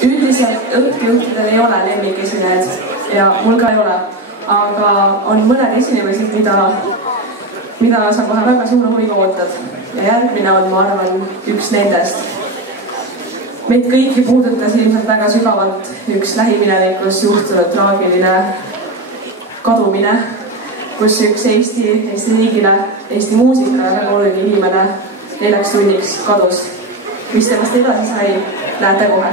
Üldiselt õhtujuhtidel ei ole lemmikesinejaid ja mul ka ei ole, aga on mõned esinemised, mida sa kohe väga suure huviga ootad ja järgmine on, ma arvan, üks nendest. Meid kõiki puudutas ilmselt väga sügavalt üks lähiminevikus juhtunud traagiline kadumine, kus üks Eesti riigile, Eesti muusikale väga oluline inimene 4 tunniks kadus. Mis temast edasi sai, näete kohe.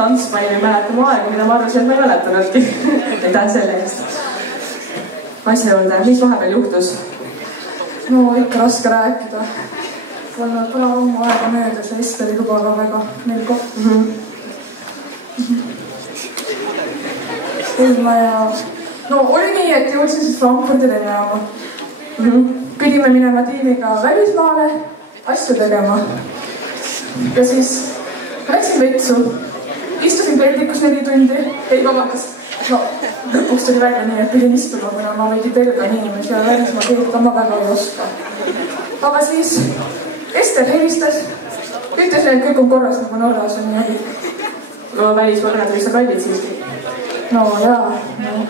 tantsma ja ei mäleta mu aega, mida ma arvasin, et ma ei mäletanudki. Aitäh selle eest. Asja juurde, mis vahepeal juhtus? No ikka raske rääkida. Pole ammu aega möödas ja Esteri luba ka väga meil kokku. Ilma ja... No oli nii, et jõudsin siis Frankfurdi lennujaama. Pidime minema tiimiga välismaale asju tegema. Ja siis läksin vetsu. Istusin peldikus 4 tundi. Ei, vabandust. No, lõpuks tuli välja nii, et pidin istuma, kuna ma veidi pelgan inimesi ja välismaa keelda ma väga ei oska. Aga siis Ester helistas. Ütlesin, et kõik on korras, nagu Norras on nii häbi. No välismaal võis sa kallid siiski. No jaa, no.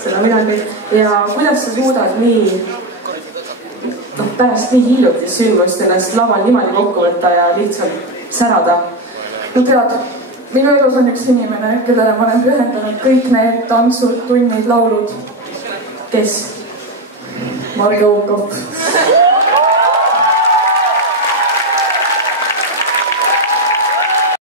Seda midagi. Ja kuidas sa suudad nii, pärast nii hiljutis süümust ennast laval niimoodi kokku võtta ja lihtsalt särada? No tead, minu elus on üks inimene, kellele ma olen pühendanud kõik need tantsud, tunnid, laulud. Kes? Marge Ookop.